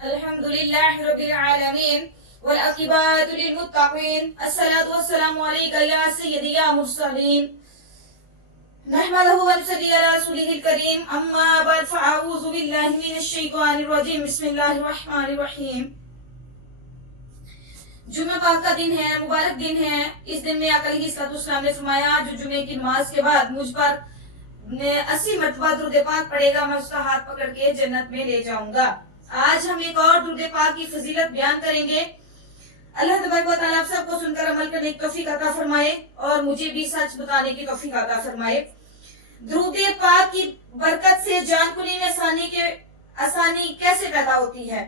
الحمد لله رب العالمين والعاقبة للمتقين الصلاة والسلام عليك يا سيدي يا مرسلين نحمده ونصلي على رسوله الكريم أما بعد فأعوذ بالله من الشيطان الرجيم بسم الله الرحمن الرحيم जुम्मे पाक का दिन है, मुबारक दिन है। इस दिन में आका अलैहिस्सलाम ने फरमाया जो जुम्मे की नमाज के बाद मुझ पर 80 मरतबा दुरूद पाक पढ़ेगा मैं उसका हाथ पकड़ के जन्नत में ले जाऊंगा। आज हम एक और दुरूद पाक की फजीलत बयान करेंगे। अल्लाह तबारक व तआला आप सबको सुनकर अमल करने की तौफीक अता फरमाए और मुझे भी सच बताने की तौफीक अता फरमाए। दुरूद पाक की बरकत से जानकुनी में आसानी कैसे पैदा होती है।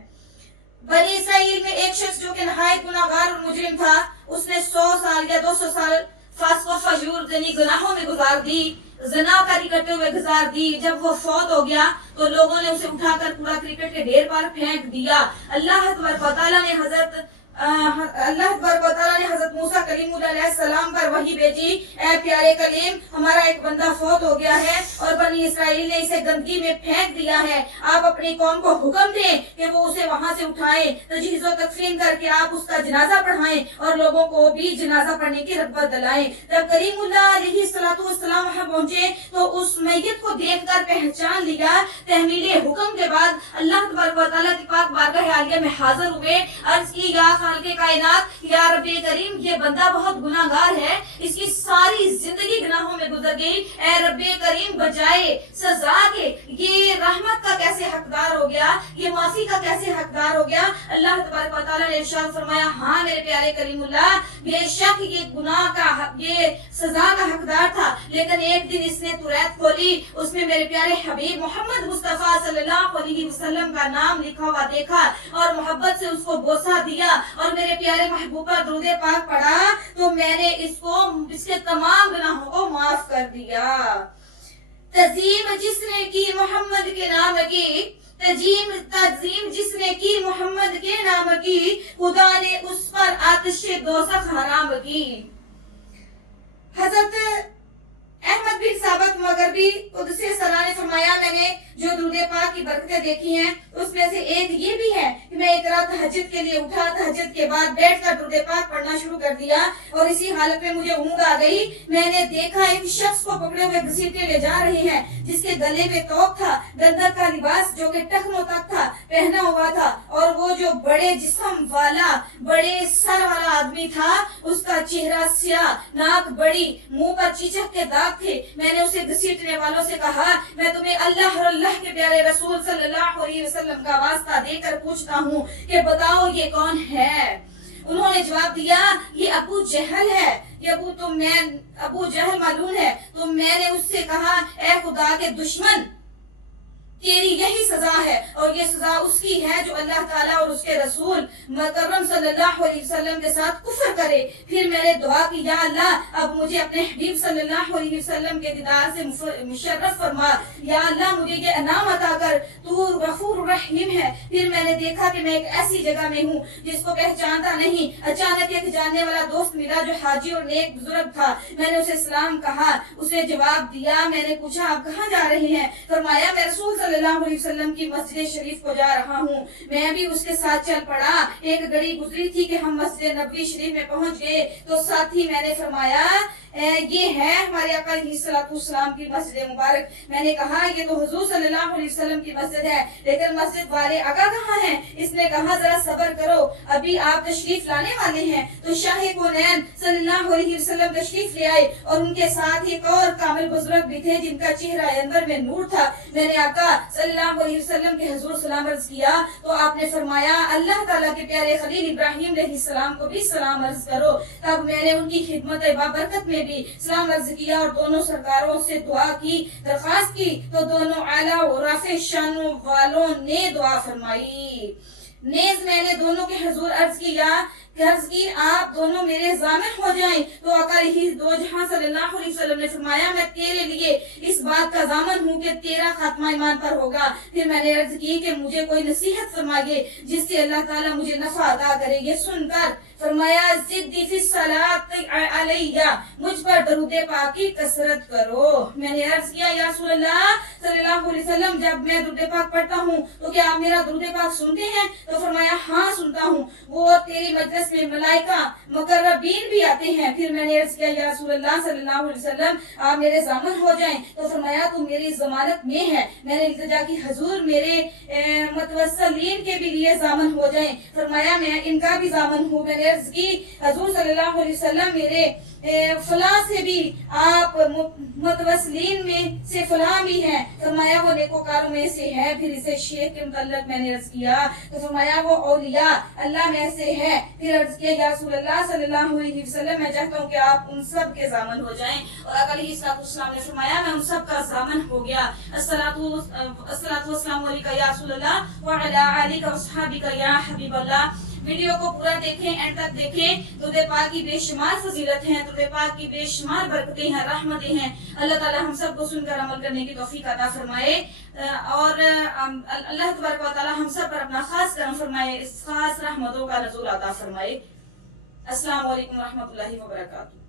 बनी इसराइल में एक शख्स जो कि नहायत गुनाहगार और मुजरिम था, उसने 100 साल या 200 साल फास्को फजूर यानी गुनाहों में गुजार दी, ज़नाकारी करते हुए गुजार दी। जब वो फौत हो गया तो लोगों ने उसे उठाकर पूरा क्रिकेट के ढेर पर फेंक दिया। अल्लाह तबारक व तआला ने हजरत मूसा कलीमुल्लाह पर वही भेजी, ऐ प्यारे कलीम, हमारा एक बंदा फौत हो गया है और बनी इसराइल ने इसे गंदगी में फेंक दिया है। आप अपनी कौम को हुक्म दें कि वो उसे वहां से उठाए, तजहीज़ व तकफीन करके आप उसका जनाजा पढ़ाएं और लोगों को भी जनाजा पढ़ने की रग़बत दिलाएं। जब कलीमुल्लाह अलैहिस्सलाम वहां पहुंचे तो उस मैयत को देखकर पहचान लिया। तहमीले हुक्म के बाद अल्लाह तबारक व तआला की पाक बारगाह आलिया में हाजिर हुए। अर्ज की, या खालिक़े कायनात, या रब्बे करीम, ये बंदा बहुत गुनाहगार है, इसकी सारी जिंदगी गुनाहों में गुजर गई। ऐ रब्बे करीम, बजाए सजा के ये रहमत का कैसे हकदार हो गया, ये माफी का कैसे हकदार हो गया। अल्लाह तबारक व तआला ने इरशाद फरमाया, हाँ मेरे प्यारे करीमुल्लाह, बेशक ये गुनाह का ये सजा का हकदार था, लेकिन एक दिन इसने तुरैत खोली, उसमें मेरे प्यारे हबीब मोहम्मद मुस्तफा सल्लल्लाहु अलैहि वसल्लम का नाम लिखा हुआ देखा और मोहब्बत से उसको बोसा दिया और मेरे प्यारे महबूब पर दुरूद पाक पढ़ा तो मैंने इसके तमाम गुनाहों को माफ कर दिया। तज़ीम जिसने की मोहम्मद के नाम की, तज़ीम जिसने की मोहम्मद के नाम की, खुदा ने उस पर आतिश दोज़ख हराम की। हज़रत अहमद बिन साबित मगरबी कुदसे सलाह ने फरमाया, मैंने जो दुरूद पाक की बरकतें देखी हैं उसमें से एक ये भी है कि मैं एक रात तहज्जुद के लिए उठा, तहज्जुद के बाद बैठकर दुरूद पाक पढ़ना शुरू कर दिया और इसी हालत में मुझे ऊँग आ गई। मैंने देखा एक शख्स को पकड़े हुए घसीटे ले जा रहे हैं, जिसके गले में तोप था, गंदक का लिबास जो कि टखनों तक था पहना हुआ था और वो जो बड़े जिस्म वाला, बड़े सर वाला आदमी था, उसका चेहरा स्याह, नाक बड़ी, मुंह पर चीचक के दाग थे। मैंने उसे घसीटने वालों से कहा, मैं तुम्हें अल्लाह और अल्लाह के प्यारे रसूल सल्लल्लाहु अलैहि वसल्लम का वास्ता देकर पूछता हूँ कि बताओ ये कौन है। उन्होंने जवाब दिया, ये अबू जहल है। ये अबू जहल मालूम है। तो मैंने उससे कहा, ऐ खुदा के दुश्मन, तेरी यही सजा है और ये सजा उसकी है जो अल्लाह ताला और उसके रसूल मुकर्रम सल्लल्लाहु अलैहि वसल्लम के साथ कुफ्र करे। फिर मैंने दुआ की, या अल्लाह, अब मुझे अपने हबीब सल्लल्लाहु अलैहि वसल्लम के दीदार से मुशर्रफ फरमा। या अल्लाह, मुझे ये इनाम अता कर, तू गफूर रहीम है। फिर मैंने देखा कि मैं एक ऐसी जगह में हूँ जिसको पहचानता नहीं। अचानक एक जानने वाला दोस्त मिला जो हाजी और नेक बुजुर्ग था। मैंने उसे सलाम कहा, उसने जवाब दिया। मैंने पूछा, आप कहाँ जा रहे हैं? फरमाया, मैं रसूल सल्लल्लाहु अलैहि वसल्लम की मस्जिद शरीफ को जा रहा हूँ। मैं भी उसके साथ चल पड़ा। एक घड़ी गुजरी थी कि हम मस्जिद नबवी शरीफ में पहुंच गए तो साथ ही मैंने फरमाया, ये है हमारे आका अलैहिस्सलाम की मस्जिद मुबारक। मैंने कहा, ये तो हुजूर सल्लल्लाहु अलैहि वसल्लम की मस्जिद है, लेकिन मस्जिद वाले आका कहाँ हैं? इसने कहा, जरा सब्र करो, अभी आप तशरीफ लाने वाले हैं। तो शाह कौनैन सल्लल्लाहु अलैहि वसल्लम तशरीफ ले आए और उनके साथ एक और कामिल बुजुर्ग भी थे जिनका चेहरा अंदर में नूर था। मैंने आका सल्लल्लाहु अलैहि वसल्लम के हुजूर सलाम अर्ज किया तो आपने फरमाया, अल्लाह ताला के प्यारे खलील इब्राहिम अलैहिस्सलाम को भी सलाम अर्ज करो। तब मैंने उनकी खिदमत बाबरकत में भी सलाम अर्ज किया और दोनों सरकारों से दुआ की, दरखास्त की तो दोनों आला और राफे शानों वालों ने दुआ फरमाई। नेज मैंने दोनों के हुजूर अर्ज किया कि आप दोनों मेरे जामिन हो जाएं। तो आका दो जहां सल्लल्लाहु अलैहि वसल्लम ने फरमाया, मैं तेरे लिए इस बात का जामिन हूँ कि तेरा खात्मा ईमान पर होगा। फिर मैंने अर्ज की कि मुझे कोई नसीहत फरमाइए जिससे अल्लाह ताला मुझे नफा अदा करे। ये सुनकर फरमाया जिद्दी फी सलात अलैया, मुझ पर दरूद पाक की कसरत करो। मैंने अर्ज किया या रसूल अल्लाह सल्लल्लाहु अलैहि वसल्लम, जब मैं दरूद पाक पढ़ता हूँ तो क्या आप मेरा दरूद पाक सुनते हैं? तो फरमाया हाँ सुनता हूँ, वो तेरी मजलिस में मलाइका मुकर्रबीन भी आते हैं। फिर मैंने अर्ज किया या रसूल अल्लाह सल्लल्लाहु अलैहि वसल्लम, आप मेरे ज़ामन हो जाएं। तो फरमाया तू मेरी ज़मानत में है। मैंने इल्तिजा की हुजूर मेरे मुतवस्सिलीन के भी लिए ज़ामन हो जाएं। फरमाया मैं इनका भी ज़ामन हूँ। मैंने अर्ज की हुजूर सल्लल्लाहु अलैहि वसल्लम मेरे फला से भी आप मुतवस्सिलीन में से फला भी हैं। फरमाया वो नेकोकारों में से है। फिर इसे शेख के मुतल्लक मैंने अर्ज किया तो फरमाया वो औलिया अल्लाह में से है। फिर अर्ज किया या रसूल अल्लाह सल्लल्लाहु अलैहि वसल्लम, मैं चाहता हूँ कि आप उन सब के ज़ामन हो जाएं। और आका अलैहिस्सलाम ने फरमाया मैं उन सब का ज़ामन हो गया। अस्सलातु वस्सलामु अलैका या रसूल अल्लाह व अला आलिका व अस्हाबिका या हबीबल्लाह। वीडियो को पूरा देखें, एंड तक देखें। दुरूद पाक की बेशुमार फजीलत है, दुरूद पाक की बेशुमार बरकतें हैं, रहमतें हैं। अल्लाह ताला हम सबको सुनकर अमल करने की तौफीक अता फरमाए और अल्लाह तबारक व तआला हम सब पर अपना खास करम फरमाए, इस खास रहमतों का नज़ूल अता फरमाए। अस्सलाम वालेकुम व रहमतुल्लाहि व बरकातुहू।